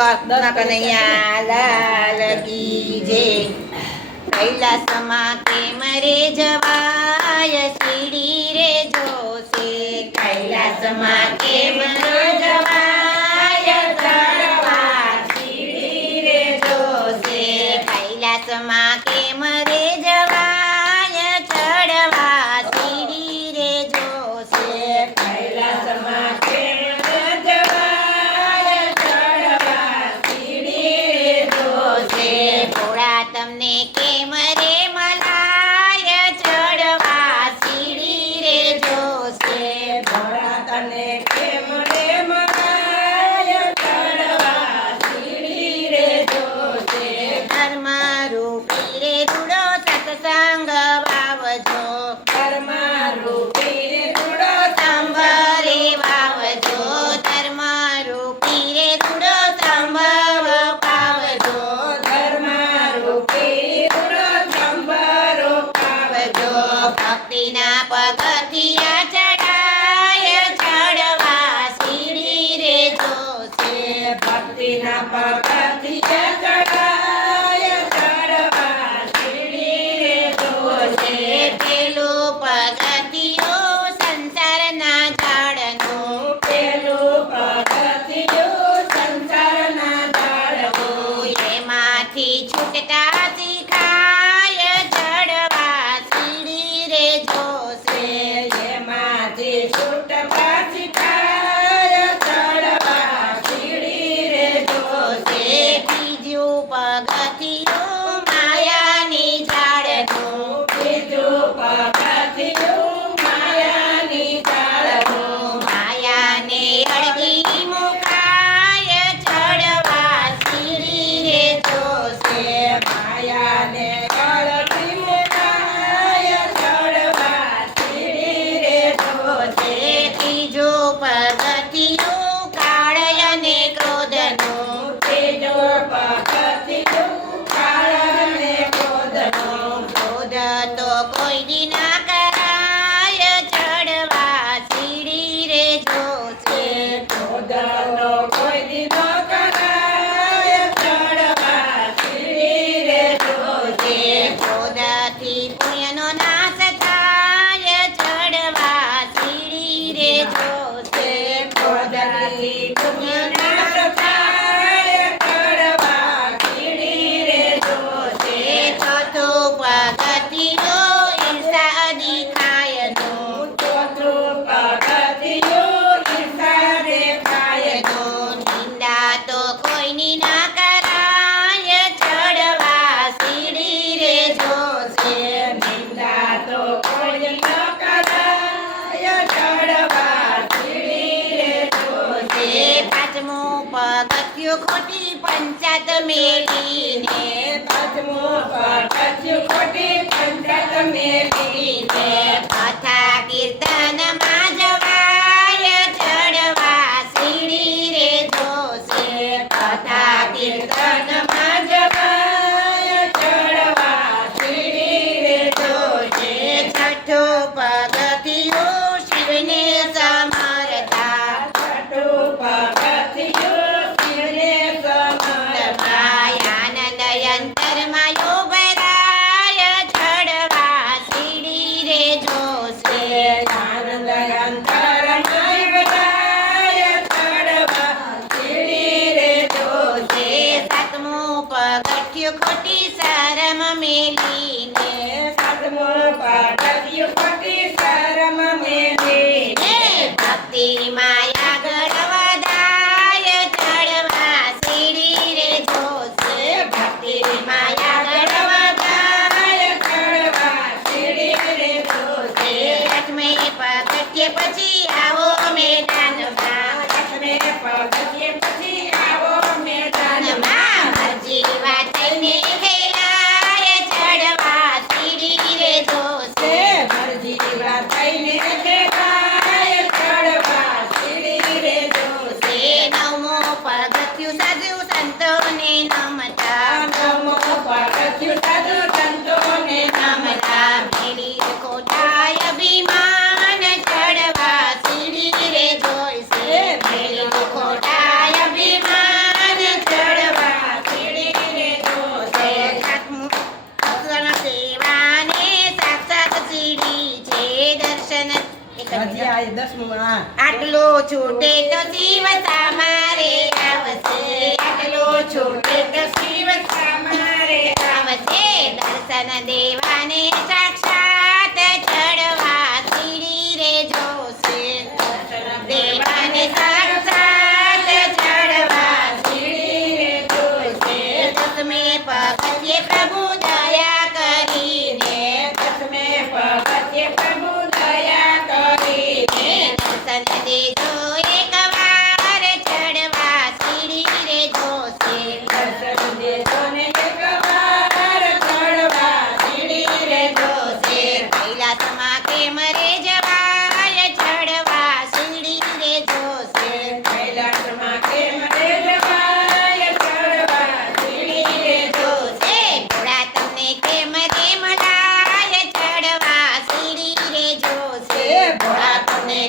કૃષ્ણ કનૈયા લાલ કી જય. કૈલાસમાં કેમ રે જવાય સીડી રે જોશે. કૈલાસમાં કેમ રે જવાય ચડવા સીડી રે જોશે. કૈલાસમાં કેમ રે જવાય ચડવા સીડી રે જોશે. કૈલાસમાં કેમ જવાય ચડવા સીડી રે જોશે. ભોળા તમને કેમ રે મલાય ચડવા સીડી રે જોશે. ભોળા તને કેમ રે મલાય ચડવા સીડી રે જોશે. ધર્મ રૂપી રે રૂડો સત્સંગ વાવજો. કર્મા રૂપી રે રૂડો સંભરે વાવજો. ધર્મ રૂપી રે રૂડો સંભવ પાવજો. ધર્મા રૂપી રૂડો સંભારો પાવજો. ભક્તિના પગથિયા ચડાય ચડવા સીડી રે જોશે. ભક્તિના પગથી ચડાય ચડવા સીડી રે જોશે. પેલું પગથિયું સંસારના ઝાડનું. પેલું પગથિયું સંસારના ઝાડવું. એમાંથી છૂટતા શીખાય ચડવા સીડી રે જોશે. એમાંથી છૂટવા શીખાય ચડવા સીડી રે જોશે. બીજું પગથિયું માયાની ઝાડનું. બીજું પગથિયું માયાની ઝાડવું. માયાને અડગી મુકાય ચડવા સીડી રે જોશે. માયાને અડધી મુકાય ચડવા સીડી રે જોશે. ત્રીજું પગથિયું કાળ અને ક્રોધનું. ત્રીજું પગથિયું કાળ અને ક્રોધનું. ક્રોધ તો કોઈ દી ના કરાય ચડવા સીડી રે જોશે. ક્રોધનો કોઈ દી ન કરાય ચડવા સીડી રે જોશે. ક્રોધથી પુણ્યનો નાશ થાય ચડવા સીડી રે જોશે. ક્રોધથી પુણ્યનાશ થાય ચડવા સીડી રે જોશે. ચોથું પગથિયું ઈર્ષા અધિકાયનું. ચોથું પગથિયું ઈર્ષા દેખાયનું. નિંદા તો કોઈની ના કરાય ચડવા સીડી રે જોશે. નિંદા તો કોઈ ન કરાય ચડવા સીડી રે જોશે. પાંચમું પગથિયું ખોટી પંચાત મેલીને. પાંચમું પગથિયું ખોટી પંચાત મેલીને. કથા કીર્તનમાં જવાય ચડવા સીડી રે જોશે. કથા કીર્તનમાં જવાય ચડવા સીડી રે જોશે. છઠ્ઠું પગથિયું શિવને સમરતા. છઠ્ઠું પગથિયું શિવને સમરતા. આનંદ અંતરમાં ઉભરાય ચડવા સીડી રે જોશે. આનંદ અંતરમાં બધાય ચડવા સીડી રે જોશે. સાતમું પગથિયું ખોટી શરમ મેલીને. સાતમું પગથિયું ખોટી શરમ મેલીને. ભક્તિ માયા આગળ વધાય ચડવા સીડી રે જોશે. ભક્તિ માયા આગળ વધાય ચડવા સીડી રે જોશે. લક્ષ્મી પગથિયે પછી આવો મેદાનમાં. લક્ષ્મી પગથિયે પછી આવો મેદાનમાં. મરજી વાતને ખેલાય ચડવા સીડી રે જોશે. મરજી વાત થઈને ખેલાય ચડવા સીડી રે જોશે. નવમું પગથિયું સાધુ સંતોને નમતા. નમો પગથિયું સાધુ સંતોને નમતા મેળી કોઠાય અભિમાન ચડવા સીડી રે જોઈશે. મેળી કોઠાય અભિમાન દસમું આટલો છૂટે તો શિવ મારે આવશે, આટલો છૂટે તો શિવ મારે આવશે, દર્શન દેવાને સાક્ષાત ચડવા સીડી રે જોશે, દેવાને સાક્ષાત ચડવા સીડી રે જોશે, દસમે પગથિયે પ્રભુ દયા કરીને, દસમે પગથિયે પ્રભુ દયા કરીને દર્શન દેજો એકવાર ચડવા સીડી રે જોશે, દર્શન દેજો ને એકવાર ચડવા સીડી રે જોશે. કૈલાસમાં કેમ રે જવાય ચડવા સીડી રે જોશે, કૈલાસમાં કેમ રે જવાય ચડવા સીડી રે જોશે. ભોળા તમને કેમ રે મલાય ચડવા સીડી રે જોશે, ભોળા તમને